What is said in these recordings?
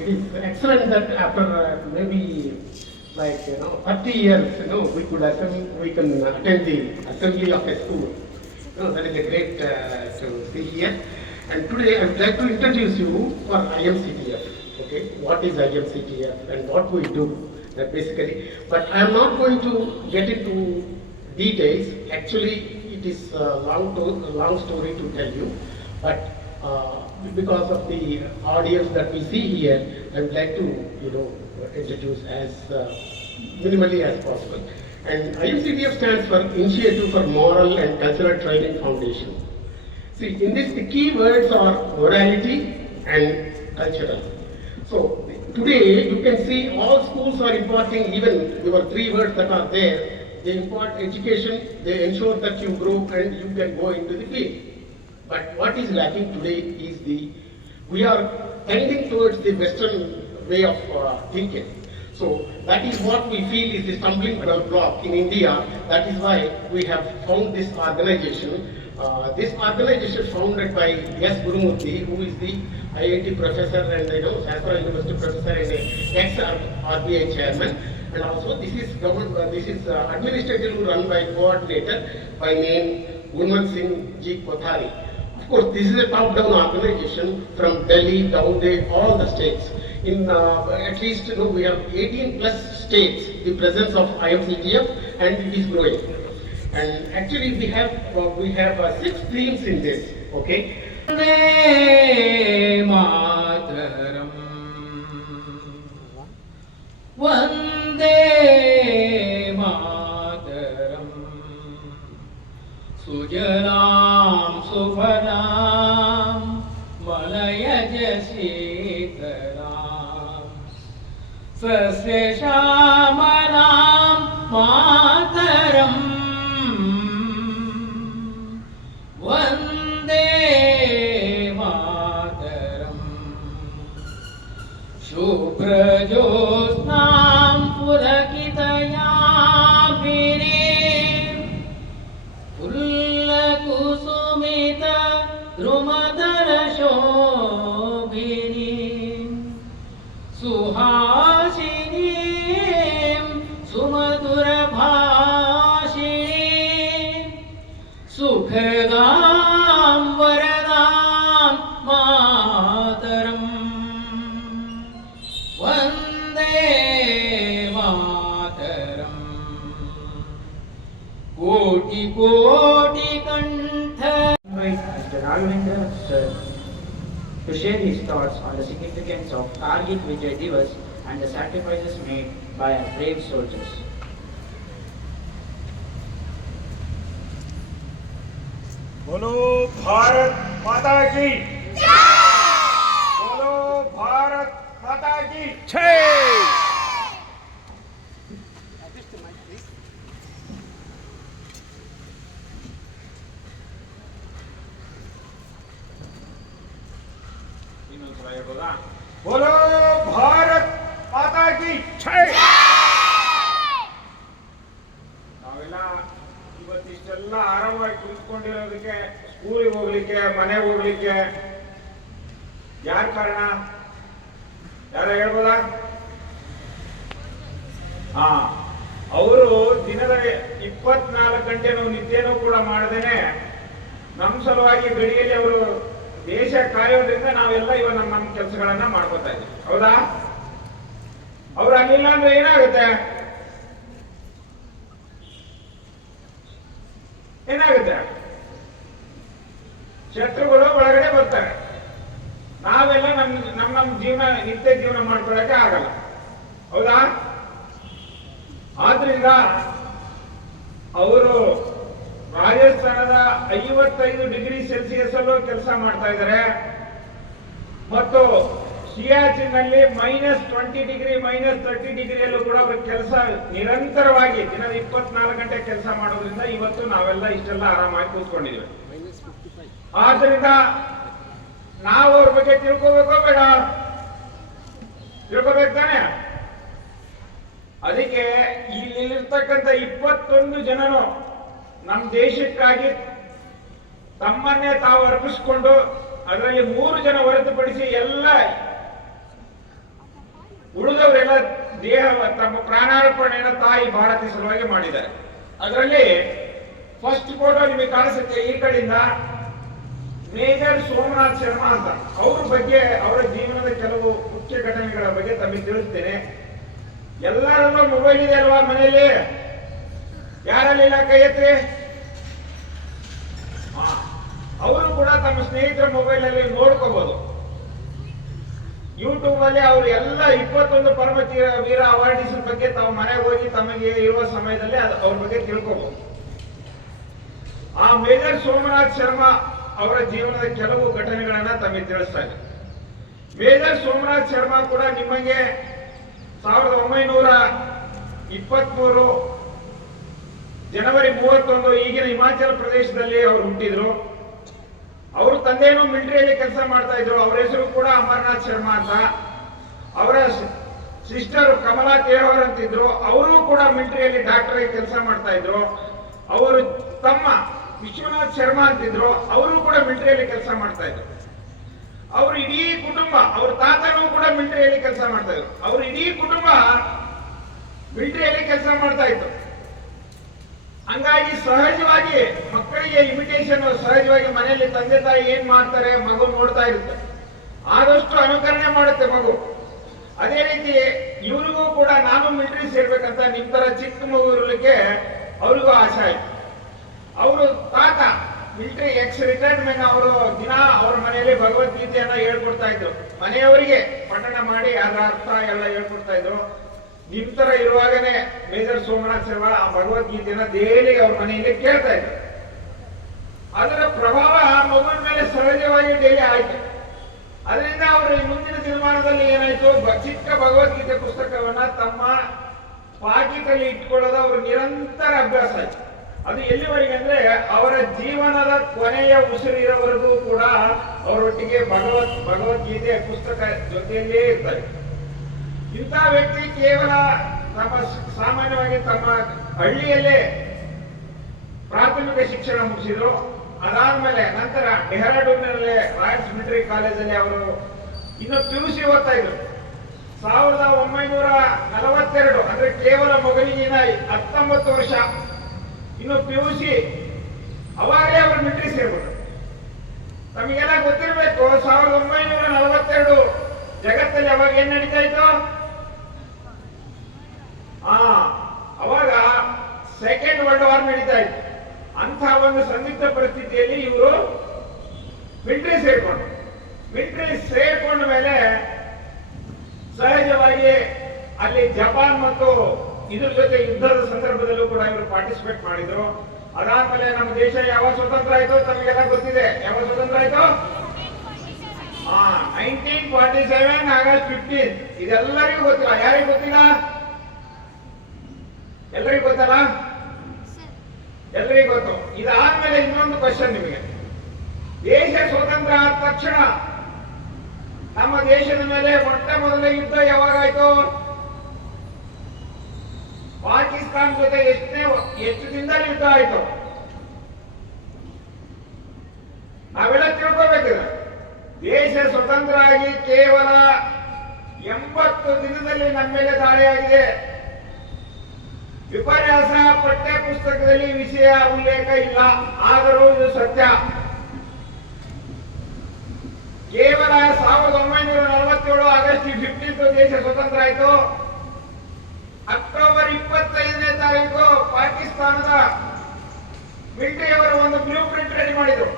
It is excellent that after maybe like 30 years, we could we can attend the assembly of a school. That is a great to see here. And today I would like to introduce you for IMCTF. Okay, what is IMCTF and what we do basically. But I am not going to get into details. Actually, it is a long story to tell you. But because of the audience that we see here, I would like to introduce as minimally as possible. And IMCTF stands for Initiative for Moral and Cultural Training Foundation. See, in this the key words are morality and cultural. So today you can see all schools are imparting even your three words that are there. They impart education, they ensure that you grow and you can go into the field. But what is lacking today is we are tending towards the Western way of thinking. So that is what we feel is the stumbling block in India. That is why we have found this organization. This organization founded by S. Gurumurthy, who is the IIT professor and Sastra University professor and ex-RBI chairman. And also this is administratively run by coordinator by name Gunman Singh Ji Kothari. Of course, this is a top-down organization from Delhi down to all the states. In at least we have 18 plus states the presence of IMCTF, and it is growing. And actually we have 6 themes in this. Okay. Vande Mataram, Vande Mataram, Sujalam Sufalam, Malayaj Sitaram, Sasya Shamalam Mataram. Shubhrajosnam pulakitayabinim Pullakusumita drumadara shobhinim Suhasinim sumadurabhashinim Sukhadam varadam mataram Vande Mataram, Koti Koti Kantha. Mr. Raghavendra sir to share his thoughts on the significance of Kargil Vijay Divas and the sacrifices made by our brave soldiers. बोलो भारत माता की बोलो भारत माता की बोलो भारत माता की ನಾವೆಲ್ಲ ಇವತ್ತಿಷ್ಟೆಲ್ಲ ಆರಾಮವಾಗಿ ಕುಳಿತುಕೊಂಡಿರೋದಕ್ಕೆ ಸ್ಕೂಲಿಗೆ ಹೋಗ್ಲಿಕ್ಕೆ ಮನೆಗೆ ಹೋಗ್ಲಿಕ್ಕೆ ಯಾರ ಕಾರಣ ಯಾರ ಹೇಳ್ಬೋದಾ? ಅವರು ದಿನದ 24 ಗಂಟೆನೂ ನಿದ್ದೆನೂ ಕೂಡ ಮಾಡದೇನೆ ನಮ್ಮ ಸಲುವಾಗಿ ಗಡಿಯಲ್ಲಿ ಅವರು ದೇಶ ಕಾಯೋದ್ರಿಂದ ನಾವೆಲ್ಲ ಇವ ನಮ್ಮ ಕೆಲಸಗಳನ್ನ ಮಾಡ್ಕೊತಾ ಇದ್ದೀವಿ. ಹೌದಾ? ಅವ್ರು ಅಲ್ಲಿಲ್ಲ ಅಂದ್ರೆ ಏನಾಗುತ್ತೆ? ಶತ್ರುಗಳು ಒಳಗಡೆ ಬರ್ತಾರೆ. ನಾವೆಲ್ಲ ನಮ್ಮ ಜೀವನ ನಿತ್ಯ ಜೀವನ ಮಾಡ್ಕೊಳ್ಳಕ್ಕೆ ಆಗಲ್ಲ. ಹೌದಾ? ಆದ್ರಿಂದ ಅವರು ರಾಜಸ್ಥಾನದ 55 ಡಿಗ್ರಿ ಸೆಲ್ಸಿಯಸ್ ಅಲ್ಲೂ ಕೆಲಸ ಮಾಡ್ತಾ ಇದ್ದಾರೆ ಮತ್ತು ಸಿಯಾಚಿನ್ ನಲ್ಲಿ -20 ಡಿಗ್ರಿ -30 ಡಿಗ್ರಿಯಲ್ಲೂ ಕೂಡ ಅವ್ರ ಕೆಲಸ ನಿರಂತರವಾಗಿ ದಿನದ 24 ಗಂಟೆ ಕೆಲಸ ಮಾಡೋದ್ರಿಂದ ಇವತ್ತು ನಾವೆಲ್ಲ ಇಷ್ಟೆಲ್ಲ ಆರಾಮಾಗಿ ಕೂತ್ಕೊಂಡಿದ್ದೀವಿ. ಆದ್ರಿಂದ ನಾವು ಅವ್ರ ಬಗ್ಗೆ ತಿಳ್ಕೋಬೇಕೋ ಬೇಡ? ತಿಳ್ಕೋಬೇಕು ತಾನೆ? ಅದಕ್ಕೆ ಇಲ್ಲಿರ್ತಕ್ಕಂಥ 21 ಜನರು ನಮ್ಮ ದೇಶಕ್ಕಾಗಿ ತಮ್ಮನ್ನೇ ತಾವು ಅರ್ಪಿಸಿಕೊಂಡು ಅದರಲ್ಲಿ 3 ಜನ ಹೊರತುಪಡಿಸಿ ಎಲ್ಲ ಉಳಿದವರೆಲ್ಲ ದೇಹ ತಮ್ಮ ಪ್ರಾಣಾರ್ಪಣೆಯನ್ನು ತಾಯಿ ಭಾರತಿ ಸಲುವಾಗಿ ಮಾಡಿದ್ದಾರೆ. ಅದರಲ್ಲಿ ಫಸ್ಟ್ ಫೋಟೋ ನಿಮಗೆ ಕಾಣಿಸುತ್ತೆ ಈ ಕಡೆಯಿಂದ ಮೇಜರ್ ಸೋಮನಾಥ್ ಶರ್ಮಾ ಅಂತ. ಅವ್ರ ಬಗ್ಗೆ, ಅವರ ಜೀವನದ ಕೆಲವು ಮುಖ್ಯ ಘಟನೆಗಳ ಬಗ್ಗೆ ತಮಗೆ ತಿಳಿಸ್ತೇನೆ. ಎಲ್ಲರಲ್ಲೂ ಮೊಬೈಲ್ ಇದೆ ಅಲ್ವಾ ಮನೆಯಲ್ಲಿ? ಯಾರಲ್ಲಿಲ್ಲ ಕೈ ಎತ್ತಿ. ಅವರು ಕೂಡ ತಮ್ಮ ಸ್ನೇಹಿತರ ಮೊಬೈಲ್ ಅಲ್ಲಿ ನೋಡ್ಕೋಬಹುದು. ಯೂಟ್ಯೂಬ್ ಅಲ್ಲಿ ಅವರು ಎಲ್ಲ 21 ಪರಮ ವೀರ ಅವಾರ್ಡಿಸ್ ಬಗ್ಗೆ ತಾವು ಮನೆಗೆ ಹೋಗಿ ತಮಗೆ ಇರುವ ಸಮಯದಲ್ಲಿ ಅವ್ರ ಬಗ್ಗೆ ತಿಳ್ಕೋಬಹುದು. ಆ ಮೇಜರ್ ಸೋಮನಾಥ್ ಶರ್ಮಾ ಅವರ ಜೀವನದ ಕೆಲವು ಘಟನೆಗಳನ್ನ ತಮಗೆ ತಿಳಿಸ್ತಾ ಇದೆ. ಮೇಜರ್ ಸೋಮನಾಥ್ ಶರ್ಮಾ ಕೂಡ ನಿಮಗೆ 1923 ಜನವರಿ 31 ಈಗಿನ ಹಿಮಾಚಲ ಪ್ರದೇಶದಲ್ಲಿ ಅವರು ಹುಟ್ಟಿದ್ರು. ಅವರು ತಂದೆನೂ ಮಿಲಿಟರಿಯಲ್ಲಿ ಕೆಲಸ ಮಾಡ್ತಾ ಇದ್ರು. ಅವರ ಹೆಸರು ಕೂಡ ಅಮರನಾಥ್ ಶರ್ಮಾ ಅಂತ. ಅವರ ಸಿಸ್ಟರ್ ಕಮಲಾ ತೇವರ್ ಅಂತಿದ್ರು. ಅವರು ಕೂಡ ಮಿಲಿಟರಿಯಲ್ಲಿ ಡಾಕ್ಟರ್ ಆಗಿ ಕೆಲಸ ಮಾಡ್ತಾ ಇದ್ರು. ಅವರು ತಮ್ಮ ವಿಶ್ವನಾಥ್ ಶರ್ಮಾ ಅಂತಿದ್ರು. ಅವರು ಕೂಡ ಮಿಲಿಟರಿಯಲ್ಲಿ ಕೆಲಸ ಮಾಡ್ತಾ ಇದ್ರು. ಅವ್ರ ಇಡೀ ಕುಟುಂಬ, ಅವ್ರ ತಾತನೂ ಕೂಡ ಮಿಲಿಟರಿಯಲ್ಲಿ ಕೆಲಸ ಮಾಡ್ತಾ ಇದ್ರು. ಅವ್ರ ಇಡೀ ಕುಟುಂಬ ಮಿಲಿಟರಿಯಲ್ಲಿ ಕೆಲಸ ಮಾಡ್ತಾ ಇತ್ತು. ಹಂಗಾಗಿ ಸಹಜವಾಗಿ ಮಕ್ಕಳಿಗೆ ಇಮಿಟೇಷನ್, ಸಹಜವಾಗಿ ಮನೆಯಲ್ಲಿ ತಂದೆ ತಾಯಿ ಏನ್ ಮಾಡ್ತಾರೆ ಮಗು ನೋಡ್ತಾ ಇರುತ್ತೆ, ಆದಷ್ಟು ಅನುಕರಣೆ ಮಾಡುತ್ತೆ ಮಗು. ಅದೇ ರೀತಿ ಇವ್ರಿಗೂ ಕೂಡ ನಾನು ಮಿಲಿಟರಿ ಸೇರ್ಬೇಕಂತ ನಿಮ್ ತರ ಚಿಕ್ಕ ಮಗು ಇರಲಿಕ್ಕೆ ಅವ್ರಿಗೂ ಆಸೆ ಆಯ್ತು. ಅವರು ತಾತ ಮಿಲಿಟರಿ ಎಕ್ಸ್ ರಿಟೈರ್ಡ್ ಮೆನ್, ಅವರು ದಿನ ಅವ್ರ ಮನೆಯಲ್ಲಿ ಭಗವದ್ಗೀತೆಯನ್ನ ಹೇಳ್ಕೊಡ್ತಾ ಇದ್ರು. ಮನೆಯವರಿಗೆ ಪಠಣ ಮಾಡಿ ಅದರ ಅರ್ಥ ಎಲ್ಲ ಹೇಳ್ಕೊಡ್ತಾ ಇದ್ರು. ನಿಮ್ ತರ ಇರುವಾಗನೇ ಮೇಜರ್ ಸೋಮನಾಥ್ ಶರ್ಮಾ ಆ ಭಗವದ್ಗೀತೆಯನ್ನ ಡೈಲಿ ಅವ್ರ ಮನೆಯಲ್ಲಿ ಕೇಳ್ತಾ ಇದ್ರು. ಅದರ ಪ್ರಭಾವ ಮಗುವಿನ ಮೇಲೆ ಸಹಜವಾಗಿ ಡೈಲಿ ಆಯ್ತು. ಅದರಿಂದ ಅವರು ಮುಂದಿನ ದಿನಮಾನದಲ್ಲಿ ಏನಾಯ್ತು, ಚಿಕ್ಕ ಭಗವದ್ಗೀತೆ ಪುಸ್ತಕವನ್ನ ತಮ್ಮ ಪಾಕಿಟಲ್ಲಿ ಇಟ್ಕೊಳ್ಳೋದು ಅವರು ನಿರಂತರ ಅಭ್ಯಾಸ ಆಯ್ತು. ಅದು ಎಲ್ಲಿವರೆಗೆ ಅಂದ್ರೆ ಅವರ ಜೀವನದ ಕೊನೆಯ ಉಸಿರಿರೋವರೆಗೂ ಕೂಡ ಅವರೊಟ್ಟಿಗೆ ಭಗವದ್ಗೀತೆ ಪುಸ್ತಕ ಜೊತೆಯಲ್ಲೇ ಇರ್ತಾರೆ. ಇಂಥ ವ್ಯಕ್ತಿ ಕೇವಲ ಸಾಮಾನ್ಯವಾಗಿ ತಮ್ಮ ಹಳ್ಳಿಯಲ್ಲೇ ಪ್ರಾಥಮಿಕ ಶಿಕ್ಷಣ ಮುಗಿಸಿದ್ರು. ಅದಾದ್ಮೇಲೆ ನಂತರ ಡೆಹ್ರಾಡೂನ್ನಲ್ಲಿ ರಾಯಲ್ಸ್ ಮಿಲಿಟರಿ ಕಾಲೇಜಲ್ಲಿ ಅವರು ಇನ್ನು PUC ಓದ್ತಾ ಇದ್ರು. 1942 ಅಂದ್ರೆ ಕೇವಲ ಮಗನಿಗಿನ 19 ವರ್ಷ, ಇನ್ನು PUC, ಅವಾಗಲೇ ಅವರು ಮಿಲಿಟರಿ ಸೇರ್ಬಿಟ್ರು. ತಮಗೆಲ್ಲ ಗೊತ್ತಿರಬೇಕು, 1942 ಜಗತ್ತಲ್ಲಿ ಅವಾಗ ಏನ್ ನಡೀತಾ ಇತ್ತು? ಅವಾಗ ಸೆಕೆಂಡ್ ವರ್ಲ್ಡ್ ವಾರ್ ನಡೀತಾ ಇತ್ತು. ಅಂತ ಒಂದು ಸಂದಿಗ್ಧ ಪರಿಸ್ಥಿತಿಯಲ್ಲಿ ಇವರು ಮಿಲಿಟರಿ ಸೇರ್ಕೊಂಡ ಮೇಲೆ ಸಹಜವಾಗಿ ಅಲ್ಲಿ ಜಪಾನ್ ಮತ್ತು ಇದ್ರ ಜೊತೆ ಯುದ್ಧದ ಸಂದರ್ಭದಲ್ಲೂ ಕೂಡ ಇವರು ಪಾರ್ಟಿಸಿಪೇಟ್ ಮಾಡಿದ್ರು. ಅದಾದ್ಮೇಲೆ ನಮ್ಮ ದೇಶ ಯಾವಾಗ ಸ್ವತಂತ್ರ ಆಯ್ತು ತಮಗೆಲ್ಲ ಗೊತ್ತಿದೆ. ಯಾವಾಗ ಸ್ವತಂತ್ರ ಆಯ್ತು? 1947 ಆಗಸ್ಟ್ 15. ಇದೆಲ್ಲರಿಗೂ ಗೊತ್ತಿಲ್ಲ. ಯಾರಿಗೂ ಗೊತ್ತಿಲ್ಲ? ಎಲ್ಲರಿಗೂ ಗೊತ್ತಲ್ಲ? ಎಲ್ಲರಿಗೂ ಗೊತ್ತು. ಇದಾದ್ಮೇಲೆ ಇನ್ನೊಂದು ಕ್ವಶನ್ ನಿಮಗೆ. ದೇಶ ಸ್ವತಂತ್ರ ಆದ ತಕ್ಷಣ ನಮ್ಮ ದೇಶದ ಮೇಲೆ ಮೊಟ್ಟ ಮೊದಲ ಯುದ್ಧ ಯಾವಾಗಾಯ್ತು? ಪಾಕಿಸ್ತಾನ ಜೊತೆ ಎಷ್ಟು ದಿನದಲ್ಲಿ ಯುದ್ಧ ಆಯ್ತು? ನಾವೆಲ್ಲ ತಿಳ್ಕೋಬೇಕಿದೆ. ದೇಶ ಸ್ವತಂತ್ರ ಆಗಿ ಕೇವಲ 80 ದಿನದಲ್ಲಿ ನಮ್ಮ ಮೇಲೆ ದಾಳಿಯಾಗಿದೆ. ವಿಪರ್ಯಾಸ, ಪಠ್ಯ ಪುಸ್ತಕದಲ್ಲಿ ವಿಷಯ ಉಲ್ಲೇಖ ಇಲ್ಲ, ಆದರೂ ಇದು ಸತ್ಯ. ಕೇವಲ 1947 ಆಗಸ್ಟ್ 15 ದೇಶ ಸ್ವತಂತ್ರ ಆಯಿತು. ಅಕ್ಟೋಬರ್ 25ನೇ ತಾರೀಕು ಪಾಕಿಸ್ತಾನದ ಮಿಲಿಟರಿ ಅವರು ಒಂದು ಬ್ಲೂ ಪ್ರಿಂಟ್ ರೆಡಿ ಮಾಡಿದ್ರು.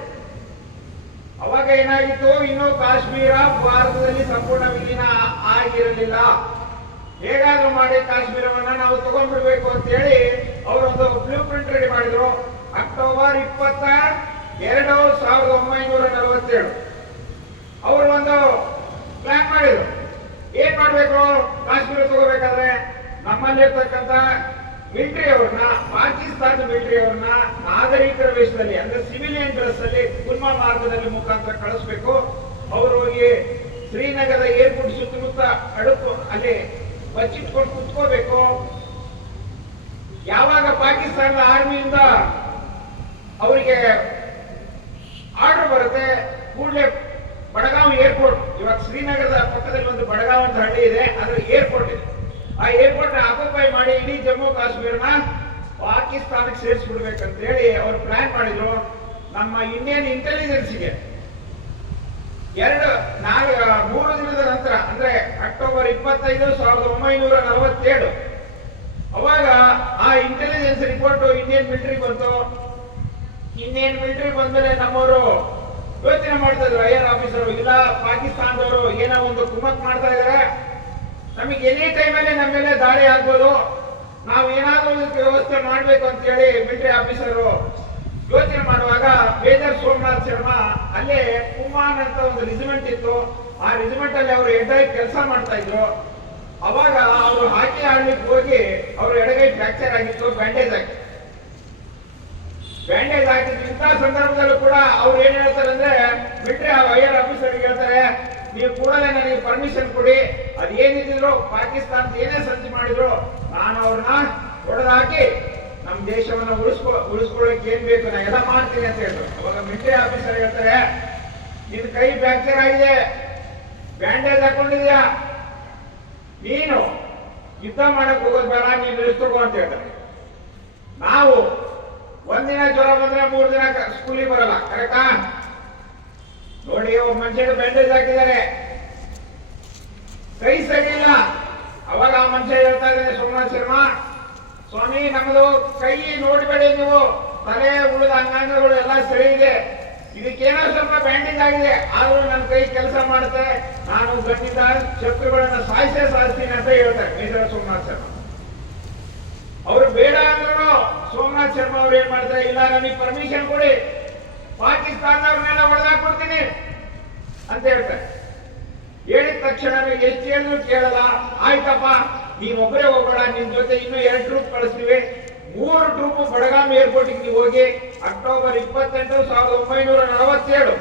ಅವಾಗ ಏನಾಗಿತ್ತು, ಇನ್ನು ಕಾಶ್ಮೀರ ಭಾರತದಲ್ಲಿ ಸಂಪೂರ್ಣ ವಿಲೀನ ಆಗಿರಲಿಲ್ಲ. ಹೇಗಾದ್ರೂ ಮಾಡಿ ಕಾಶ್ಮೀರವನ್ನ ನಾವು ತಗೊಂಡ್ಬಿಡ್ಬೇಕು ಅಂತ ಹೇಳಿ ಅವರೊಂದು ಬ್ಲೂ ಪ್ರಿಂಟ್ ರೆಡಿ ಮಾಡಿದ್ರು. ಅಕ್ಟೋಬರ್ 22, 1947 ಅವರು ಒಂದು ಪ್ಲಾನ್ ಮಾಡಿದ್ರು. ಏನ್ ಮಾಡ್ಬೇಕು, ಕಾಶ್ಮೀರ ತಗೋಬೇಕಾದ್ರೆ ನಮ್ಮಲ್ಲಿರ್ತಕ್ಕಂಥ ಮಿಲಿಟರಿ ಅವ್ರನ್ನ, ಪಾಕಿಸ್ತಾನದ ಮಿಲಿಟರಿ ಅವ್ರನ್ನ ನಾಗರಿಕರ ವೇಷದಲ್ಲಿ ಅಂದ್ರೆ ಸಿವಿಲಿಯನ್ ಡ್ರೆಸ್ ಅಲ್ಲಿ ಗುಲ್ಮ ಮಾರ್ಗದಲ್ಲಿ ಮುಖಾಂತರ ಕಳಿಸ್ಬೇಕು. ಅವರು ಹೋಗಿ ಶ್ರೀನಗರದ ಏರ್ಪೋರ್ಟ್ ಸುತ್ತಮುತ್ತ ಅಲ್ಲಿ ಬಚ್ಚಿಟ್ಕೊಂಡು ಕುತ್ಕೋಬೇಕು. ಯಾವಾಗ ಪಾಕಿಸ್ತಾನದ ಆರ್ಮಿಯಿಂದ ಅವರಿಗೆ ಆರ್ಡರ್ ಬರುತ್ತೆ, ಕೂಡಲೇ ಬಡಗಾಂವ್ ಏರ್ಪೋರ್ಟ್ ಇವಾಗ ಶ್ರೀನಗರದ ಪಕ್ಕದಲ್ಲಿ ಒಂದು ಬಡಗಾವ್ ಅಂತ ಹಳ್ಳಿ ಇದೆ, ಅದ್ರ ಏರ್ಪೋರ್ಟ್ ಇದೆ. ಆ ಏರ್ಪೋರ್ಟ್ ಆಕ್ಯುಪೈ ಮಾಡಿ ಇಡೀ ಜಮ್ಮು ಕಾಶ್ಮೀರನ ಪಾಕಿಸ್ತಾನಕ್ಕೆ ಸೇರಿಸ್ಬಿಡ್ಬೇಕಂತ ಹೇಳಿ ಅವರು ಪ್ಲಾನ್ ಮಾಡಿದ್ರು. ನಮ್ಮ ಇಂಡಿಯನ್ ಇಂಟೆಲಿಜೆನ್ಸ್ಗೆ 3 ದಿನದ ನಂತರ ಅಂದ್ರೆ ಅಕ್ಟೋಬರ್ 25, 1947 ಅವಾಗ ಆ ಇಂಟೆಲಿಜೆನ್ಸ್ ರಿಪೋರ್ಟ್ ಇಂಡಿಯನ್ ಮಿಲಿಟರಿ ಬಂತು. ಇಂಡಿಯನ್ ಮಿಲಿಟರಿ ಬಂದ್ಮೇಲೆ ನಮ್ಮವರು ಯೋಚನೆ ಮಾಡ್ತಾ ಇದ್ರು, ಐಆರ್ ಆಫೀಸರ್, ಇಲ್ಲ ಪಾಕಿಸ್ತಾನದವರು ಏನೋ ಒಂದು ಕುಮ್ಮಕ್ ಮಾಡ್ತಾ ಇದಾರೆ, ನಮಗೆ ಎನಿ ಟೈಮಲ್ಲಿ ನಮ್ಮ ಮೇಲೆ ದಾಳಿ ಆಗ್ಬೋದು, ನಾವು ಏನಾದ್ರೂ ಇದಕ್ಕೆ ವ್ಯವಸ್ಥೆ ಮಾಡ್ಬೇಕು ಅಂತ ಹೇಳಿ ಮಿಲಿಟರಿ ಆಫೀಸರು ಯೋಚನೆ ಮಾಡುವಾಗ ಮೇಜರ್ ಸೋಮನಾಥ್ ಶರ್ಮಾ ಅಲ್ಲೇ ಕುಮಾನ್ ಅಂತ ಒಂದು ರೆಜಿಮೆಂಟ್ ಇತ್ತು, ಆ ರೆಜಿಮೆಂಟ್ ಅಲ್ಲಿ ಅವರು ಹೆಡ್ ಆಗಿ ಕೆಲಸ ಮಾಡ್ತಾ ಇದ್ರು. ಅವಾಗ ಅವರು ಹಾಕಿ ಆಡ್ಲಿಕ್ಕೆ ಹೋಗಿ ಅವ್ರ ಎಡಗೈ ಫ್ರಾಕ್ಚರ್ ಆಗಿತ್ತು, ಬ್ಯಾಂಡೇಜ್ ಆಗಿತ್ತು. ಇಂಥ ಸಂದರ್ಭದಲ್ಲೂ ಕೂಡ ಅವ್ರು ಏನ್ ಹೇಳ್ತಾರೆ ಅಂದ್ರೆ, ಮಿಲಿಟರಿ ಐಆರ್ ಆಫೀಸರ್ ಹೇಳ್ತಾರೆ, ನೀವು ಕೂಡಲೇ ನನಗೆ ಪರ್ಮಿಷನ್ ಕೊಡಿ, ಅದೇನಿದ್ರು ಪಾಕಿಸ್ತಾನದ ಏನೇ ಸಂಚು ಮಾಡಿದ್ರು ನಾನು ಅವ್ರನ್ನ ಹೊಡೆದಾಕಿ ನಮ್ಮ ದೇಶವನ್ನ ಉಳಿಸ್ಕೊಳ್ಳಕ್ಕೆ ಏನ್ ಬೇಕು ನಾ ಎಲ್ಲ ಮಾಡ್ತೀನಿ ಅಂತ ಹೇಳಿದ್ರು. ಅವಾಗ ಮಿಲಿಟರಿ ಆಫೀಸರ್ ಹೇಳ್ತಾರೆ, ನಿನ್ ಕೈ ಫ್ರಾಕ್ಚರ್ ಆಗಿದೆ, ಬ್ಯಾಂಡೇಜ್ ಹಾಕೊಂಡಿದ್ಯಾ, ನೀನು ಯುದ್ಧ ಮಾಡಕ್ ಹೋಗೋದು ಬೇಡ, ನೀನು ನಿಲ್ಲಿಸ್ತಗೋ ಅಂತ ಹೇಳ್ತಾರೆ. ನಾವು ಒಂದಿನ ಜ್ವರ ಬಂದ್ರೆ 3 ದಿನ ಸ್ಕೂಲಿಗೆ ಬರಲ್ಲ, ಕರೆಕ್ಟಾ? ನೋಡಿ, ಒಬ್ಬ ಮನುಷ್ಯನಿಗೆ ಬ್ಯಾಂಡೇಜ್ ಹಾಕಿದ್ದಾರೆ, ಕೈ ಸರಿ ಇಲ್ಲ. ಅವಾಗ ಆ ಮನುಷ್ಯ ಹೇಳ್ತಾ ಇದ್ದಾನೆ, ಸೋಮನಾಥ್ ಶರ್ಮಾ, ಸ್ವಾಮಿ ನಮ್ಮದು ಕೈ ನೋಡಬೇಡಿ ನೀವು, ತಲೆ ಉಳಿದ ಅಂಗಾಂಗಗಳು ಎಲ್ಲ ಸರಿ ಇದೆ, ಇದಕ್ಕೇನೋ ಸ್ವಲ್ಪ ಬ್ಯಾಂಡೇಜ್ ಆಗಿದೆ, ಆದ್ರೂ ನನ್ನ ಕೈ ಕೆಲಸ ಮಾಡುತ್ತೆ, ನಾನು ಗಟ್ಟಿದ್ದ ಶತ್ರುಗಳನ್ನ ಸಾಯಿಸ್ತೀನಿ ಅಂತ ಹೇಳ್ತಾರೆ ಮೇಜರ್ ಸೋಮನಾಥ್ ಶರ್ಮಾ. ಅವರು ಬೇಡ ಅಂದ್ರೂ ಸೋಮನಾಥ್ ಶರ್ಮಾ ಅವ್ರು ಏನ್ ಮಾಡ್ತಾರೆ, ಇಲ್ಲ ನನಗೆ ಪರ್ಮಿಷನ್ ಕೊಡಿ, ಪಾಕಿಸ್ತಾನದವ್ರನ್ನೆಲ್ಲ ಹೊಡೆದಾಕ್ಬಿಡ್ತೀನಿ ಅಂತ ಹೇಳ್ತಾರೆ. ಹೇಳಿದ ತಕ್ಷಣ ಎಷ್ಟು ಹೇಳಿದ್ರು ಕೇಳಲ್ಲ, ಆಯ್ತಪ್ಪ ನೀನೊಬ್ಬರೇ ಹೋಗೋಣ, ನಿನ್ ಜೊತೆ ಇನ್ನೂ 2 ಟ್ರೂಪ್ ಕಳಿಸ್ತೀವಿ, 3 ಟ್ರೂಪ್ ಬಡಗಾಮ್ ಏರ್ಪೋರ್ಟ್ಗೆ ನೀವು ಹೋಗಿ. ಅಕ್ಟೋಬರ್ 28, 1947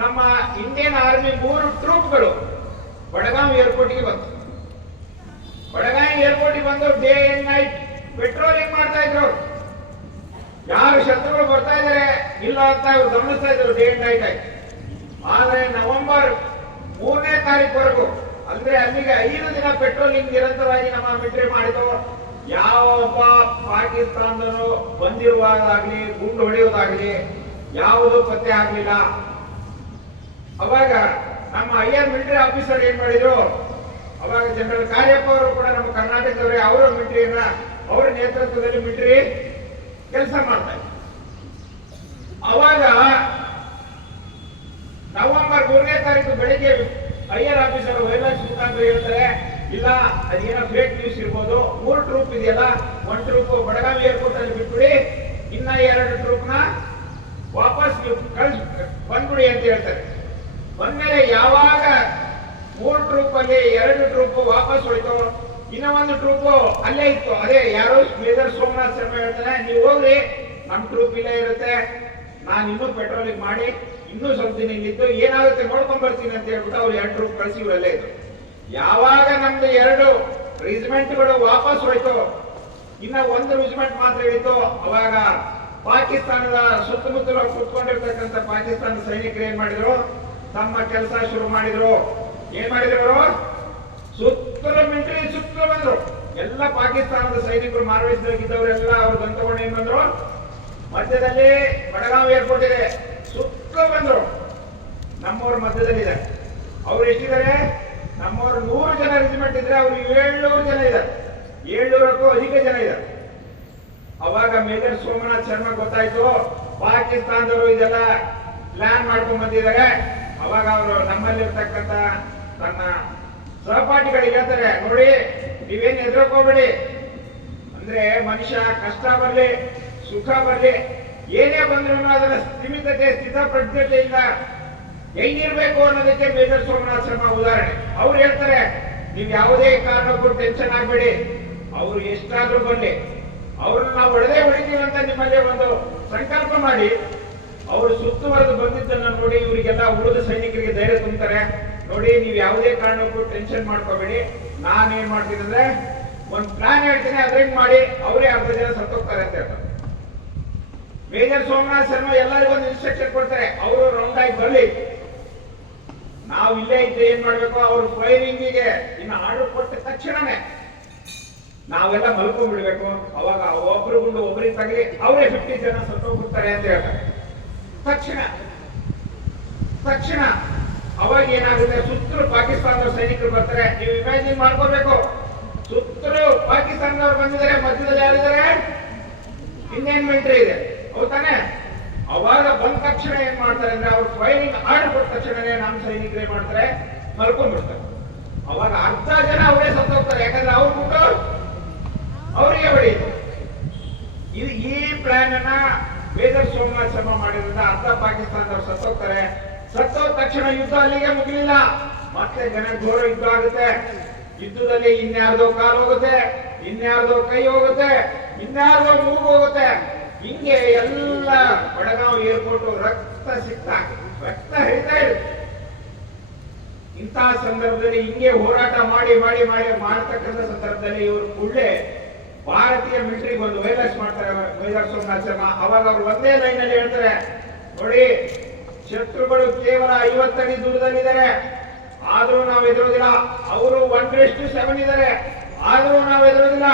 ನಮ್ಮ ಇಂಡಿಯನ್ ಆರ್ಮಿ 3 ಟ್ರೂಪ್ಗಳು ಬಡಗಾಮ್ ಏರ್ಪೋರ್ಟ್ಗೆ ಬಂತು. ಬಡಗಾಮ್ ಏರ್ಪೋರ್ಟ್ಗೆ ಬಂದು ಡೇ ಅಂಡ್ ನೈಟ್ ಪೆಟ್ರೋಲಿಂಗ್ ಮಾಡ್ತಾ ಇದ್ರು. ಯಾರು ಶತ್ರುಗಳು ಬರ್ತಾ ಇದಾರೆ ಇಲ್ಲ ಅಂತ ಅವ್ರು ಗಮನಿಸ್ತಾ ಇದ್ರು ಡೇ ಅಂಡ್ ನೈಟ್ ಆಗಿ. ಆದ್ರೆ ನವೆಂಬರ್ 3ನೇ ತಾರೀಕುವರೆಗೂ ಅಂದ್ರೆ ಅಲ್ಲಿಗೆ 5 ದಿನ ಪೆಟ್ರೋಲಿಂಗ್ ನಿರಂತರವಾಗಿ ನಮ್ಮ ಮಿಲಿಟರಿ ಮಾಡಿದ್ದು. ಯಾವೊಬ್ಬ ಪಾಕಿಸ್ತಾನದವರು ಬಂದಿರುವಾಗಲಿ ಗುಂಡು ಹೊಡೆಯುವುದಾಗ್ಲಿ ಯಾವುದೂ ಪತ್ತೆ ಆಗ್ಲಿಲ್ಲ. ಅವಾಗ ನಮ್ಮ ಐಆರ್ ಮಿಲಿಟರಿ ಆಫೀಸರ್ ಏನ್ ಮಾಡಿದ್ರು, ಅವಾಗ ಜನರಲ್ ಕಾರ್ಯಪ್ಪ ಅವರು ಕೂಡ ನಮ್ಮ ಕರ್ನಾಟಕದವರೇ, ಅವರ ಮಿಲಿಟರಿಯನ್ನ ಅವರ ನೇತೃತ್ವದಲ್ಲಿ ಮಿಲಿಟರಿ ಕೆಲಸ ಮಾಡ್ತಾ ಇದ್ರು. ಅವಾಗ ನವೆಂಬರ್ 3ನೇ ತಾರೀಕು ಬೆಳಿಗ್ಗೆ ಐಆರ್ ಆಫೀಸರ್ ವೈಲಾಸ್ ಮುಖಾಂತರ ಹೇಳ್ತಾರೆ, ಇಲ್ಲ ಅದೇನೋ ಫೇಕ್ ನ್ಯೂಸ್ ಇರ್ಬೋದು, 3 ಟ್ರೂಪ್ ಇದೆಯಲ್ಲ, 1 ಟ್ರೂಪ್ ಬಡಗಾವಿ ಏರ್ಪೋರ್ಟ್ ಅಲ್ಲಿ ಬಿಟ್ಬಿಡಿ, ಇನ್ನ 2 ಟ್ರೂಪ್ ನ ವಾಪಸ್ ಬಂದ್ಬಿಡಿ ಅಂತ ಹೇಳ್ತಾರೆ. ಬಂದ್ಮೇಲೆ ಯಾವಾಗ 3 ಟ್ರೂಪ್ ಅಲ್ಲಿ 2 ಟ್ರೂಪ್ ವಾಪಸ್ ಹೋಯ್ತು, ಇನ್ನ 1 ಟ್ರೂಪ್ ಅಲ್ಲೇ ಇತ್ತು. ಅದೇ ಯಾರೋ ಮೇಜರ್ ಸೋಮನಾಥ್ ಶರ್ಮಾ ಹೇಳ್ತಾನೆ, ನೀವು ಹೋಗ್ರಿ, ನಮ್ ಟ್ರೂಪ್ ಇಲ್ಲೇ ಇರುತ್ತೆ, ನಾನು ಇನ್ನೂ ಪೆಟ್ರೋಲಿಂಗ್ ಮಾಡಿ ಇನ್ನೂ ಸ್ವಲ್ಪ ದಿನ ಇಲ್ಲಿದ್ದು ಏನಾಗುತ್ತೆ ನೋಡ್ಕೊಂಡ್ ಬರ್ತೀನಿ ಅಂತ ಹೇಳ್ಬಿಟ್ಟು ಅವ್ರು 2 ಟ್ರೂಪ್ ಕಳಿಸಿ ಇವರಲ್ಲೇ ಇದ್ರು. ಯಾವಾಗ ನಮ್ದು 2 ರೆಜಿಮೆಂಟ್ಗಳು ವಾಪಸ್ ಹೋಯ್ತು, ಇನ್ನ 1 ರೆಜಿಮೆಂಟ್ ಮಾತ್ರ ಇತ್ತು, ಅವಾಗ ಪಾಕಿಸ್ತಾನದ ಸುತ್ತಮುತ್ತಲು ಕುತ್ಕೊಂಡಿರ್ತಕ್ಕಂಥ ಪಾಕಿಸ್ತಾನದ ಸೈನಿಕರು ಏನ್ ಮಾಡಿದ್ರು, ತಮ್ಮ ಕೆಲಸ ಶುರು ಮಾಡಿದ್ರು. ಏನ್ ಮಾಡಿದ್ರು ಅವರು, ಸುತ್ತಲೂ ಮಿಲಿಟರಿ ಸುತ್ತಲೂ ಬಂದ್ರು. ಎಲ್ಲ ಪಾಕಿಸ್ತಾನದ ಸೈನಿಕರು ಮಾರ್ವೇಶ್ವರಗಿದ್ದವರೆಲ್ಲ ಅವ್ರು ಗಂತಕೊಂಡು ಏನ್ ಬಂದ್ರು, ಮಧ್ಯದಲ್ಲಿ ಬಡಗಾವ್ ಏರ್ಪೋರ್ಟ್ ಇದೆ, ಸುತ್ತಲೂ ಬಂದ್ರು. ನಮ್ಮವ್ರ ಮಧ್ಯದಲ್ಲಿದೆ. ಅವ್ರು ಎಷ್ಟಿದ್ದಾರೆ, ನಮ್ಮವ್ರು 100 ಜನ ರೆಜಿಮೆಂಟ್ ಇದ್ರೆ ಅವ್ರು 700 ಜನ ಇದ್ದಾರೆ, 700ಕ್ಕೂ ಅಧಿಕ ಜನ ಇದ್ದಾರೆ. ಅವಾಗ ಮೇಜರ್ ಸೋಮನಾಥ್ ಶರ್ಮಾ ಗೊತ್ತಾಯ್ತು, ಪಾಕಿಸ್ತಾನದವರು ಇದೆಲ್ಲ ಪ್ಲಾನ್ ಮಾಡ್ಕೊಂಡ್ ಬಂದಿದ್ದಾರೆ. ಅವಾಗ ಅವರು ನಮ್ಮಲ್ಲಿರ್ತಕ್ಕಂಥ ತನ್ನ ಸಹಪಾಠಿಗಳಿಗೆ ಹೇಳ್ತಾರೆ, ನೋಡಿ ನೀವೇನು ಹೆದರ್ಕೋಬೇಡಿ, ಅಂದ್ರೆ ಮನುಷ್ಯ ಕಷ್ಟ ಬರ್ಲಿ ಸುಖ ಬರ್ಲಿ ಏನೇ ಬಂದ್ರು ಅದರ ಸ್ಥಿಮಿತತೆ ಸ್ಥಿತಪ್ರಜ್ಞತೆಯಿಂದ ಹೆಂಗಿರ್ಬೇಕು ಅನ್ನೋದಕ್ಕೆ ಮೇಜರ್ ಸೋಮನಾಥ್ ಶರ್ಮಾ ಉದಾಹರಣೆ. ಅವ್ರು ಹೇಳ್ತಾರೆ, ನೀವು ಯಾವುದೇ ಕಾರಣಕ್ಕೂ ಟೆನ್ಷನ್ ಆಗ್ಬೇಡಿ, ಅವ್ರು ಎಷ್ಟಾದ್ರೂ ಬರಲಿ, ಅವ್ರನ್ನ ನಾವು ಹೊಡಿತೀವಿ ಅಂತ ನಿಮ್ಮಲ್ಲಿ ಒಂದು ಸಂಕಲ್ಪ ಮಾಡಿ ಅವರು ಸುತ್ತುವರೆದು ಬಂದಿದ್ದನ್ನ ನೋಡಿ ಇವರಿಗೆಲ್ಲ ಉಳಿದ ಸೈನಿಕರಿಗೆ ಧೈರ್ಯ ತುಂಬ್ತಾರೆ. ನೋಡಿ ನೀವು ಯಾವುದೇ ಕಾರಣಕ್ಕೂ ಟೆನ್ಷನ್ ಮಾಡ್ಕೋಬೇಡಿ, ನಾನೇನ್ ಮಾಡ್ತೀನಿ ಅಂದ್ರೆ ಒಂದು ಪ್ಲಾನ್ ಹೇಳ್ತೀನಿ, ಅದ್ರಂಗ್ ಮಾಡಿ, ಅವರೇ 10 ಜನ ಸತ್ತೋಗ್ತಾರೆ ಅಂತ ಹೇಳ್ತಾರೆ. ಮೇಜರ್ ಸೋಮನಾಥ್ ಶರ್ಮಾ ಎಲ್ಲರಿಗೂ ಒಂದು ಇನ್ಸ್ಟ್ರಕ್ಷನ್ ಕೊಡ್ತಾರೆ, ಅವರು ರೌಂಡ್ ಆಗಿ ಬರ್ಲಿ, ನಾವು ಇಲ್ಲೇ ಇದ್ದೆ ಏನ್ ಮಾಡ್ಬೇಕು, ಅವ್ರ ಫೈರಿಂಗಿಗೆ ಇನ್ನು ಆರ್ಡರ್ ಕೊಟ್ಟ ತಕ್ಷಣನೇ ನಾವೆಲ್ಲ ಮಲ್ಕೊಂಡ್ಬಿಡ್ಬೇಕು. ಅವಾಗ ಒಬ್ರು ಗುಂಡು ಒಬ್ರಿಗೆ ತಗಲಿ ಅವರೇ 50 ಜನ ಸತ್ತೋಗ್ಬಿಡ್ತಾರೆ ಅಂತ ಹೇಳ್ತಾರೆ. ತಕ್ಷಣ ಅವಾಗ ಏನಾಗುತ್ತೆ, ಸುತ್ತಲೂ ಪಾಕಿಸ್ತಾನದ ಸೈನಿಕರು ಬರ್ತಾರೆ. ನೀವು ಇಮ್ಯಾಜಿನ್ ಮಾಡ್ಕೋಬೇಕು, ಸುತ್ತಲೂ ಪಾಕಿಸ್ತಾನದವ್ರು ಬಂದಿದ್ದಾರೆ, ಮಧ್ಯದಲ್ಲಿ ಯಾರಿದ್ದಾರೆ, ಇಂಡಿಯನ್ ಮಿಲಿಟರಿ ಇದೆ, ಹೌದಾನೆ? ಅವಾಗ ಬಂದ ತಕ್ಷಣ ಏನ್ ಮಾಡ್ತಾರೆ ಅಂದ್ರೆ, ಅವ್ರು ಫೈರಿಂಗ್ ಆರ್ಡರ್ ಕೊಟ್ಟ ತಕ್ಷಣನೇ ನಮ್ಮ ಸೈನಿಕರು ಏನ್ ಮಾಡ್ತಾರೆ, ಮಲ್ಕೊಂಡ್ಬಿಡ್ತಾರೆ. ಅವಾಗ ಅರ್ಧ ಜನ ಅವರೇ ಸತ್ತೋಗ್ತಾರೆ, ಯಾಕಂದ್ರೆ ಅವ್ರು ಬಿಟ್ಟು ಅವರಿಗೆ ಹೊಡೆಯುತ್ತೆ. ಈ ಪ್ಲಾನ್ ಅನ್ನ ಮೇಜರ್ ಸೋಮನಾಥ್ ಶರ್ಮಾ ಮಾಡಿದ್ರಿಂದ ಅರ್ಧ ಪಾಕಿಸ್ತಾನದವ್ರು ಸತ್ತೋಗ್ತಾರೆ. ಸತ್ತೋದ ತಕ್ಷಣ ಯುದ್ಧ ಅಲ್ಲಿಗೆ ಮುಗಿಲಿಲ್ಲ, ಮತ್ತೆ ಘೋರ ಯುದ್ಧ ಆಗುತ್ತೆ. ಯುದ್ಧದಲ್ಲಿ ಇನ್ಯಾರ್ದೋ ಕಾಲು ಹೋಗುತ್ತೆ, ಇನ್ಯಾರ್ದೋ ಕೈ ಹೋಗುತ್ತೆ, ಇನ್ಯಾರ್ದೋ ಮೂಗು ಹೋಗುತ್ತೆ. ಹಿಂಗೆ ಎಲ್ಲ ಬಡಗಾಂವ್ ಏರ್ಪೋರ್ಟ್ ರಕ್ತ ಹರಿತಾ ಇರುತ್ತೆ. ಇಂತಹ ಸಂದರ್ಭದಲ್ಲಿ ಹಿಂಗೆ ಹೋರಾಟ ಮಾಡ್ತಕ್ಕಂಥ ಸಂದರ್ಭದಲ್ಲಿ ಇವರು ಕೂಡಲೇ ಭಾರತೀಯ ಮಿಲಿಟರಿಗೆ ಒಂದು ವೈರಸ್ ಮಾಡ್ತಾರೆ ಮೇಜರ್ ಸೋಮನಾಥ್ ಶರ್ಮಾ. ಅವಾಗ ಅವರು ಒಂದೇ ಲೈನ್ ಅಲ್ಲಿ ಹೇಳ್ತಾರೆ, ನೋಡಿ ಶತ್ರುಗಳು ಕೇವಲ 50 ಅಡಿ ದೂರದಲ್ಲಿದ್ದಾರೆ, ಆದ್ರೂ ನಾವು ಎದುರೋದಿಲ್ಲ. ಅವರು 1:7 ಇದ್ದಾರೆ, ಆದ್ರೂ ನಾವು ಎದುರೋದಿಲ್ಲ.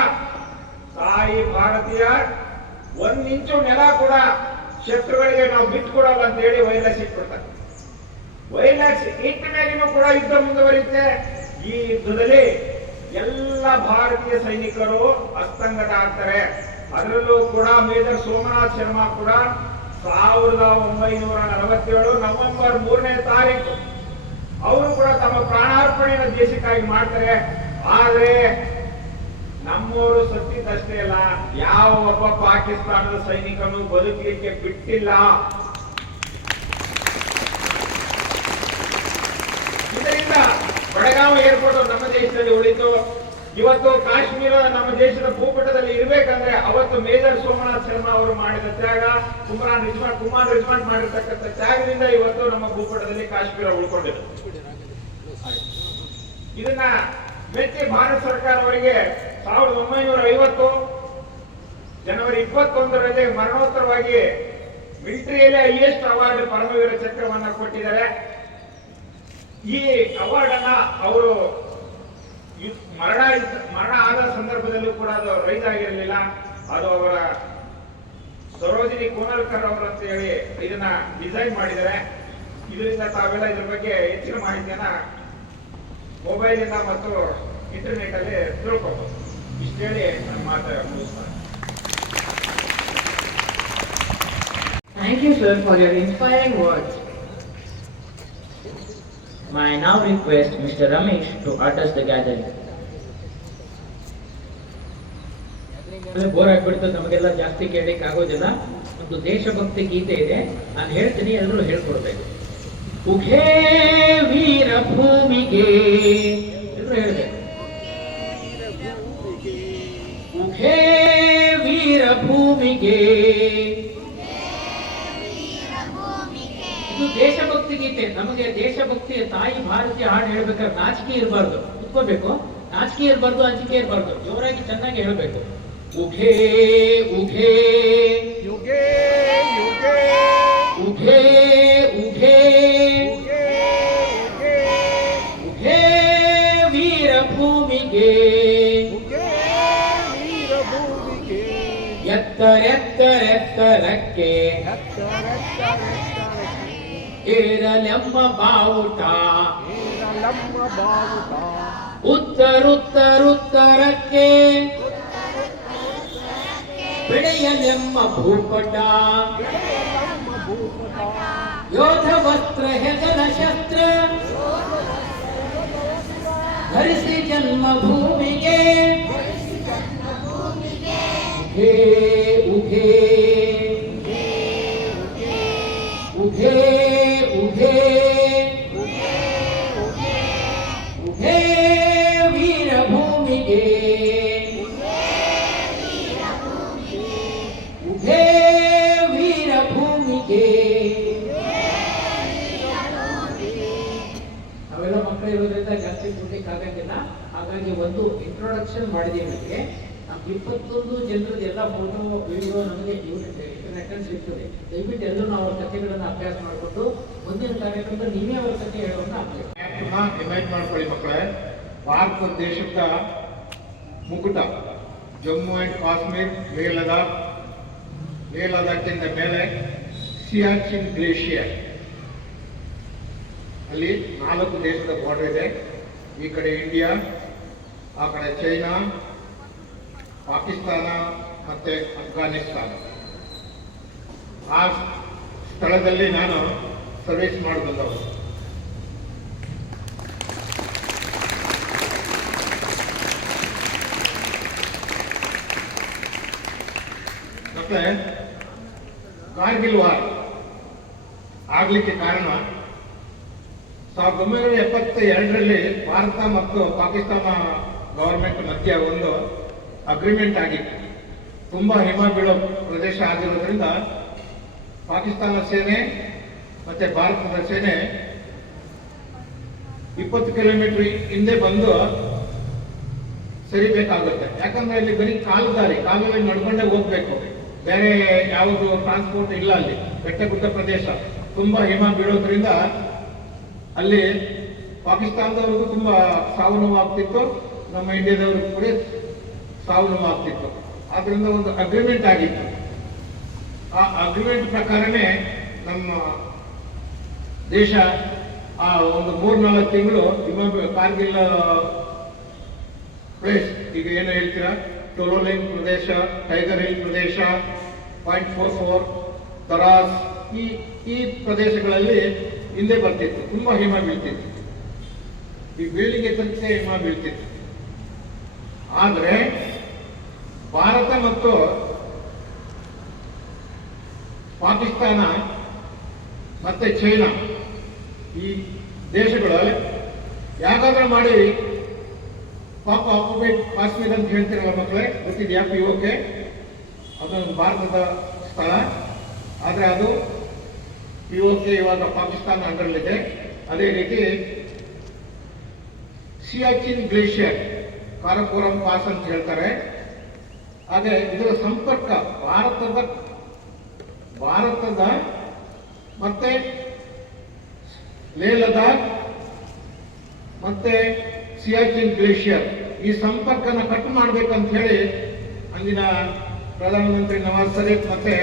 ತಾಯಿ ಭಾರತೀಯ 1 ಇಂಚು ನೆಲ ಕೂಡ ಶತ್ರುಗಳಿಗೆ ನಾವು ಬಿಟ್ಕೊಡಲ್ಲ ಅಂತ ಹೇಳಿ ವೈರಸ್ ಇಟ್ಬಿಡ್ತಾರೆ. ವೈರಸ್ ಇಟ್ಟ ಮೇಲಿನೂ ಕೂಡ ಯುದ್ಧ ಮುಂದುವರಿಯುತ್ತೆ. ಈ ಯುದ್ಧದಲ್ಲಿ ಎಲ್ಲ ಭಾರತೀಯ ಸೈನಿಕರು ಹಸ್ತಂಗತ ಆಗ್ತಾರೆ. ಅದರಲ್ಲೂ ಕೂಡ ಮೇಜರ್ ಸೋಮನಾಥ್ ಶರ್ಮಾ ಕೂಡ 1947 ನವೆಂಬರ್ 3ನೇ ತಾರೀಕು ಅವರು ಕೂಡ ತಮ್ಮ ಪ್ರಾಣಾರ್ಪಣೆಯನ್ನು ದೇಶಕ್ಕಾಗಿ ಮಾಡ್ತಾರೆ. ಆದ್ರೆ ನಮ್ಮವರು ಸತ್ತಿದ್ದಷ್ಟೇ ಅಲ್ಲ, ಯಾವ ಒಬ್ಬ ಪಾಕಿಸ್ತಾನದ ಸೈನಿಕನು ಬದುಕಲಿಕ್ಕೆ ಬಿಟ್ಟಿಲ್ಲ. ಇದರಿಂದ ಬಡಗಾಂವ್ ಏರ್ಪೋರ್ಟ್ ನಮ್ಮ ದೇಶದಲ್ಲಿ ಉಳಿತು. ಇವತ್ತು ಕಾಶ್ಮೀರ ನಮ್ಮ ದೇಶದ ಭೂಪಟದಲ್ಲಿ ಇರಬೇಕಂದ್ರೆ ಅವತ್ತು ಮೇಜರ್ ಸೋಮನಾಥ್ ಶರ್ಮಾ ಅವರು ಮಾಡಿದ ತ್ಯಾಗ, ಕುಮಾರ್ ರಿಜ್ವಾನ್ ಮಾಡಿರ್ತಕ್ಕಂಥ ತ್ಯಾಗದಿಂದ ಇವತ್ತು ನಮ್ಮ ಭೂಪಟದಲ್ಲಿ ಕಾಶ್ಮೀರ ಉಳ್ಕೊಂಡಿದೆ. ಇದನ್ನ ಮೆಚ್ಚಿ ಭಾರತ ಸರ್ಕಾರ ಅವರಿಗೆ 1950 ಜನವರಿ 21ರಲ್ಲಿ ಮರಣೋತ್ತರವಾಗಿ ಮಿಲಿಟರಿಯಲ್ಲೇ ಹೈಯೆಸ್ಟ್ ಅವಾರ್ಡ್ ಪರಮವೀರ ಚಕ್ರವನ್ನ ಕೊಟ್ಟಿದ್ದಾರೆ. ಈ ಅವಾರ್ಡ್ ಅನ್ನ ಅವರು ಮರಣ ಆದ ಸಂದರ್ಭದಲ್ಲೂ ಕೂಡ ಅದು ರೈಸ್ ಆಗಿರಲಿಲ್ಲ. ಅದು ಅವರ ಸರೋಜಿನಿ ಕೋನಲ್ಕರ್ ಅವರು ಅಂತ ಹೇಳಿ ಇದನ್ನ ಡಿಸೈನ್ ಮಾಡಿದ್ದಾರೆ. ಇದರಿಂದ ತಾವೆಲ್ಲ ಇದ್ರ ಬಗ್ಗೆ ಹೆಚ್ಚಿನ ಮಾಹಿತಿಯನ್ನ ಮೊಬೈಲ್ ಇಂದ ಮತ್ತು ಇಂಟರ್ನೆಟ್ ಅಲ್ಲಿ ತಿಳ್ಕೊಬಹುದು. ಇಷ್ಟು ಹೇಳಿ ನನ್ನ ಮಾತು ಮುಗಿಸ್ತಾರೆ. Thank you, sir, for your inspiring words. May I now request Mr. Ramesh to address the gathering. Bore ಆಗ್ಬಿಡ್ತು, ನಮಗೆಲ್ಲ ಜಾಸ್ತಿ ಕೇಳಲಿಕ್ಕೆ ಆಗೋದಿಲ್ಲ. ಒಂದು ದೇಶಭಕ್ತಿ ಗೀತೆ ಇದೆ, ನಾನು ಹೇಳ್ತೀನಿ, ಎಲ್ಲರೂ ಹೇಳ್ಕೊಡ್ಬೇಕು. ಉಘೇ ವೀರ ಭೂಮಿಗೆ, ಎಲ್ಲರೂ ಹೇಳ್ಬೇಕು. ಉಘೇ ವೀರ ಭೂಮಿಗೆ. ಇದು ದೇಶಭಕ್ತಿ ಗೀತೆ. ನಮಗೆ ದೇಶಭಕ್ತಿ ತಾಯಿ ಭಾರತೀಯ ಹಾಡು ಹೇಳ್ಬೇಕಾದ್ರೆ ನಾಚಿಕೆ ಇರಬಾರ್ದು, ಕುತ್ಕೋಬೇಕು. ನಾಚಿಕೆ ಇರಬಾರ್ದು, ಅಂಜಿಕೆ ಇರಬಾರ್ದು, ಜೋರಾಗಿ ಚೆನ್ನಾಗಿ ಹೇಳ್ಬೇಕು. ಉಘೇ ಉಘೇ ಯುಗೇ ಯುಗೇ ಉಘೇ ಉಘೇ ಉಘೇ ವೀರ ಭೂಮಿಗೆ. ಎತ್ತರೆತ್ತರೆತ್ತರಕ್ಕೆ ಏರಲೆಮ್ಮ ಬಾವುಟ, ಉತ್ತರುತ್ತರುತ್ತರಕ್ಕೆ ಬೆಳೆಯಲೆಮ್ಮ ಭೂಪಟ. ಯೋಧ ವಸ್ತ್ರ ಹೆಗಲ ಶಸ್ತ್ರ ಧರಿಸಿ ಜನ್ಮಭೂಮಿಗೆ. ಉಘೇ ಉಘೇ ಉಘೇ ಉಘೇ ಉಘೇ ವೀರ ಭೂಮಿಗೆ. ಉಘೇ ವೀರ ಭೂಮಿಗೆ. ನಾವೆಲ್ಲ ಮಕ್ಕಳು ಇರೋದ್ರಿಂದ ಜಾಸ್ತಿ ಕೊಡ್ಲಿಕ್ಕೆ ಆಗಂಗಿಲ್ಲ, ಹಾಗಾಗಿ ಒಂದು ಇಂಟ್ರೊಡಕ್ಷನ್ ಮಾಡಿದೀವಿ. ನಿಮಗೆ ನಮ್ಮ 21 ಜನರದ್ದು ಎಲ್ಲ ಫೋಟೋ ವಿಡಿಯೋ ನಮಗೆ ಇಂಟರ್ನೆಟ್ ಅಲ್ಲಿ ಸಿಗ್ತದೆ. ದಯವಿಟ್ಟು ಎಲ್ಲರೂ ನಾವು ಅವ್ರ ಕಥೆಗಳನ್ನು ಅಭ್ಯಾಸ ಮಾಡಿಕೊಂಡು ಮುಂದಿನ ಕಾರ್ಯಕ್ರಮದಲ್ಲಿ ನೀವೇ ಅವ್ರ ಕಥೆ ಹೇಳೋದನ್ನ ಅಭ್ಯಾಸ ಇಮ್ಯಾಜಿನ್ ಮಾಡ್ಕೊಳ್ಳಿ ಮಕ್ಕಳೇ, ಭಾರತ ದೇಶದ ಮುಕುಟ ಜಮ್ಮು ಅಂಡ್ ಕಾಶ್ಮೀರ್, ಲೇ ಲದಾಖಿಂದ ಮೇಲೆ ಸಿಯಾಚಿನ್ ಗ್ಲೇಷಿಯರ್, ಅಲ್ಲಿ 4 ದೇಶದ ಬಾರ್ಡರ್ ಇದೆ. ಈ ಕಡೆ ಇಂಡಿಯಾ, ಆ ಕಡೆ ಚೈನಾ, ಪಾಕಿಸ್ತಾನ ಮತ್ತೆ ಅಫ್ಘಾನಿಸ್ತಾನ. ಆ ಸ್ಥಳದಲ್ಲಿ ನಾನು ಸರ್ವಿಸ್ ಮಾಡಿ ಬಂದವರು. ಮತ್ತೆ ಕಾರ್ಗಿಲ್ ವಾರ್ ಆಗ್ಲಿಕ್ಕೆ ಕಾರಣ 1972ರಲ್ಲಿ ಭಾರತ ಮತ್ತು ಪಾಕಿಸ್ತಾನ ಗವರ್ಮೆಂಟ್ ಮಧ್ಯ ಒಂದು ಅಗ್ರಿಮೆಂಟ್ ಆಗಿತ್ತು. ತುಂಬಾ ಹಿಮ ಬೀಳೋ ಪ್ರದೇಶ ಆಗಿರೋದ್ರಿಂದ ಪಾಕಿಸ್ತಾನ ಸೇನೆ ಮತ್ತೆ ಭಾರತದ ಸೇನೆ 20 ಕಿಲೋಮೀಟರ್ ಹಿಂದೆ ಬಂದು ಸರಿಬೇಕಾಗುತ್ತೆ. ಯಾಕಂದ್ರೆ ಇಲ್ಲಿ ಬರೀ ಕಾಲಲ್ಲಿ ನಡ್ಕೊಂಡೇ ಹೋಗ್ಬೇಕು, ಬೇರೆ ಯಾವುದು ಟ್ರಾನ್ಸ್ಪೋರ್ಟ್ ಇಲ್ಲ. ಅಲ್ಲಿ ಬೆಟ್ಟ ಗುಡ್ಡ ಪ್ರದೇಶ, ತುಂಬಾ ಹಿಮ ಬೀಳೋದ್ರಿಂದ ಅಲ್ಲಿ ಪಾಕಿಸ್ತಾನದವ್ರಿಗೂ ತುಂಬಾ ಸಾವು ನೋವು ಆಗ್ತಿತ್ತು, ನಮ್ಮ ಇಂಡಿಯಾದವ್ರಿಗೂ ಕೂಡ ಸಾವು ನೋವು ಆಗ್ತಿತ್ತು. ಆದ್ರಿಂದ ಒಂದು ಅಗ್ರಿಮೆಂಟ್ ಆಗಿತ್ತು. ಆ ಅಗ್ರಿಮೆಂಟ್ ಪ್ರಕಾರನೇ ನಮ್ಮ ದೇಶ ಆ ಒಂದು 3-4 ತಿಂಗಳು ಕಾರ್ಗಿಲ್ ಪ್ಲೇಸ್, ಈಗ ಏನು ಹೇಳ್ತೀರಾ, ಟೊಲೋಲಿಂಗ್ ಪ್ರದೇಶ, ಟೈಗರ್ ಹಿಲ್ ಪ್ರದೇಶ, .44, ತರಾಸ್, ಈ ಪ್ರದೇಶಗಳಲ್ಲಿ ಹಿಂದೆ ಬರ್ತಿತ್ತು. ತುಂಬಾ ಹಿಮ ಬೀಳ್ತಿತ್ತು, ಈ ಬೀಳಿಗೆ ತನಕ ಹಿಮ ಬೀಳ್ತಿತ್ತು. ಆದ್ರೆ ಭಾರತ ಮತ್ತು ಪಾಕಿಸ್ತಾನ ಮತ್ತೆ ಚೈನಾ ಈ ದೇಶಗಳು ಯಾಕಾದ್ರೂ ಮಾಡಿ ಪಾಪ ಆಕ್ಯುಪೈಡ್ ಕಾಶ್ಮೀರ ಅಂತ ಹೇಳ್ತಿರಲ್ಲ ಮಕ್ಕಳೇ, ಗೊತ್ತಿದೆಯಾ? POK ಅದೊಂದು ಭಾರತದ ಸ್ಥಳ, ಆದ್ರೆ ಅದು POK ಇವಾಗ ಪಾಕಿಸ್ತಾನ ಅಂಡರ್ಲಿದೆ. ಅದೇ ರೀತಿ ಸಿಯಾಚಿನ್ ಗ್ಲೇಷಿಯರ್, ಕಾರಕೋರಂ ಪಾಸ್ ಅಂತ ಹೇಳ್ತಾರೆ. ಹಾಗೆ ಇದರ ಸಂಪರ್ಕ ಭಾರತದ ಮತ್ತೆ ಲೇ ಲದಾಖ್ ಮತ್ತೆ ಸಿಯಾಚಿನ್ ಗ್ಲೇಷಿಯರ್ ಈ ಸಂಪರ್ಕನ ಕಟ್ ಮಾಡ್ಬೇಕಂತ ಹೇಳಿ ಅಂದಿನ ಪ್ರಧಾನಮಂತ್ರಿ ನವಾಜ್ ಶರೀಫ್ ಮತ್ತೆ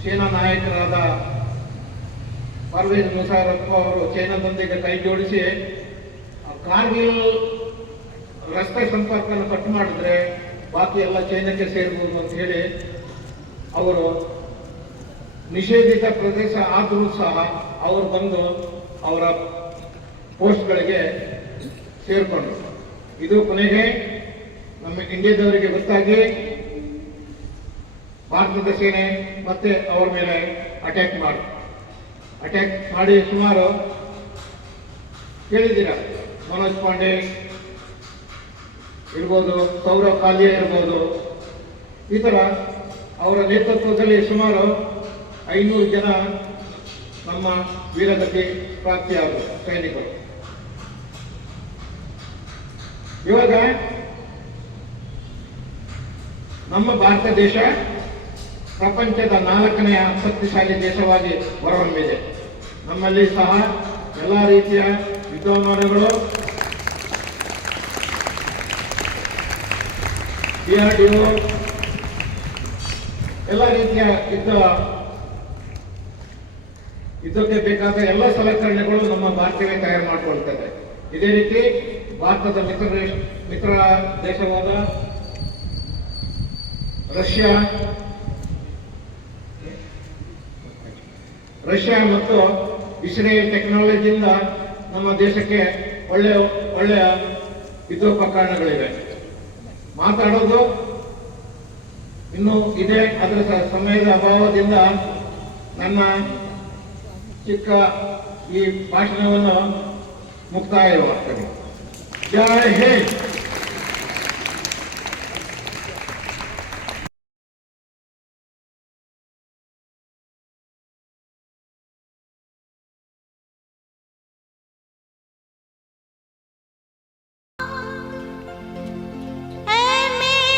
ಸೇನಾ ನಾಯಕರಾದ ಪರ್ವೇಜ್ ಮುಷರಫ್ ಅವರು ಚೈನಾದೊಂದಿಗೆ ಕೈ ಜೋಡಿಸಿ ಕಾರ್ಗಿಲ್ ರಸ್ತೆ ಸಂಪರ್ಕನ ಕಟ್ ಮಾಡಿದ್ರೆ ಬಾಕಿ ಎಲ್ಲ ಚೈನಾಕ್ಕೆ ಸೇರ್ಬೋದು ಅಂತ ಹೇಳಿ ಅವರು ನಿಷೇಧಿತ ಪ್ರದೇಶ ಆದರೂ ಸಹ ಅವರು ಬಂದು ಅವರ ಪೋಸ್ಟ್ಗಳಿಗೆ ಸೇರ್ಕೊಂಡ್ರು. ಇದು ಕೊನೆಗೆ ನಮ್ಮ ಇಂಡಿಯಾದವರಿಗೆ ಗೊತ್ತಾಗಿ ಭಾರತದ ಸೇನೆ ಮತ್ತೆ ಅವರ ಮೇಲೆ ಅಟ್ಯಾಕ್ ಮಾಡಿ ಸುಮಾರು ಕೇಳಿದ್ದೀರಾ, ಮನೋಜ್ ಪಾಂಡೆ ಇರ್ಬೋದು, ಸೌರವ್ ಕಾಲಿಯಾ ಇರ್ಬೋದು, ಈ ತರ ಅವರ ನೇತೃತ್ವದಲ್ಲಿ ಸುಮಾರು 500 ಜನ ನಮ್ಮ ವೀರಗತಿ ಪ್ರಾಪ್ತಿಯಾದ ಸೈನಿಕರು. ಇವಾಗ ನಮ್ಮ ಭಾರತ ದೇಶ ಪ್ರಪಂಚದ 4ನೇ ಶಕ್ತಿಶಾಲಿ ದೇಶವಾಗಿ ಹೊರಹೊಮ್ಮಿದೆ. ನಮ್ಮಲ್ಲಿ ಸಹ ಎಲ್ಲ ರೀತಿಯ ವಿದ್ಯಮಾನಗಳು, DRDO ಎಲ್ಲ ರೀತಿಯ ಯುದ್ಧಕ್ಕೆ ಬೇಕಾದ ಎಲ್ಲ ಸಲಕರಣೆಗಳು ನಮ್ಮ ಭಾರತವೇ ತಯಾರು ಮಾಡಿಕೊಳ್ತದೆ. ಇದೇ ರೀತಿ ಭಾರತದ ಮಿತ್ರ ದೇಶವಾದ ರಷ್ಯಾ ಮತ್ತು ಇಸ್ರೇಲ್ ಟೆಕ್ನಾಲಜಿಯಿಂದ ನಮ್ಮ ದೇಶಕ್ಕೆ ಒಳ್ಳೆಯ ಯುದ್ಧೋಪಕರಣಗಳಿವೆ. ಮಾತಾಡೋದು ಇನ್ನೂ ಇದೆ, ಅದರ ಸಮಯದ ಅಭಾವದಿಂದ ನನ್ನ ಚಿಕ್ಕ ಈ ಭಾಷಣವನ್ನು ಮುಕ್ತಾಯವಾಗ್ತದೆ. ಜೈ ಹಿಂದ್. ऐ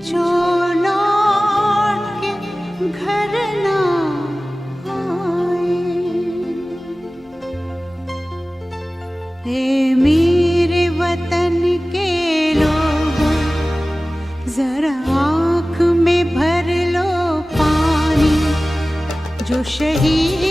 जो लौट के घर ना आए। ए मेरे वतन के लोगों, जरा आँख में भर लो पानी, जो शहीद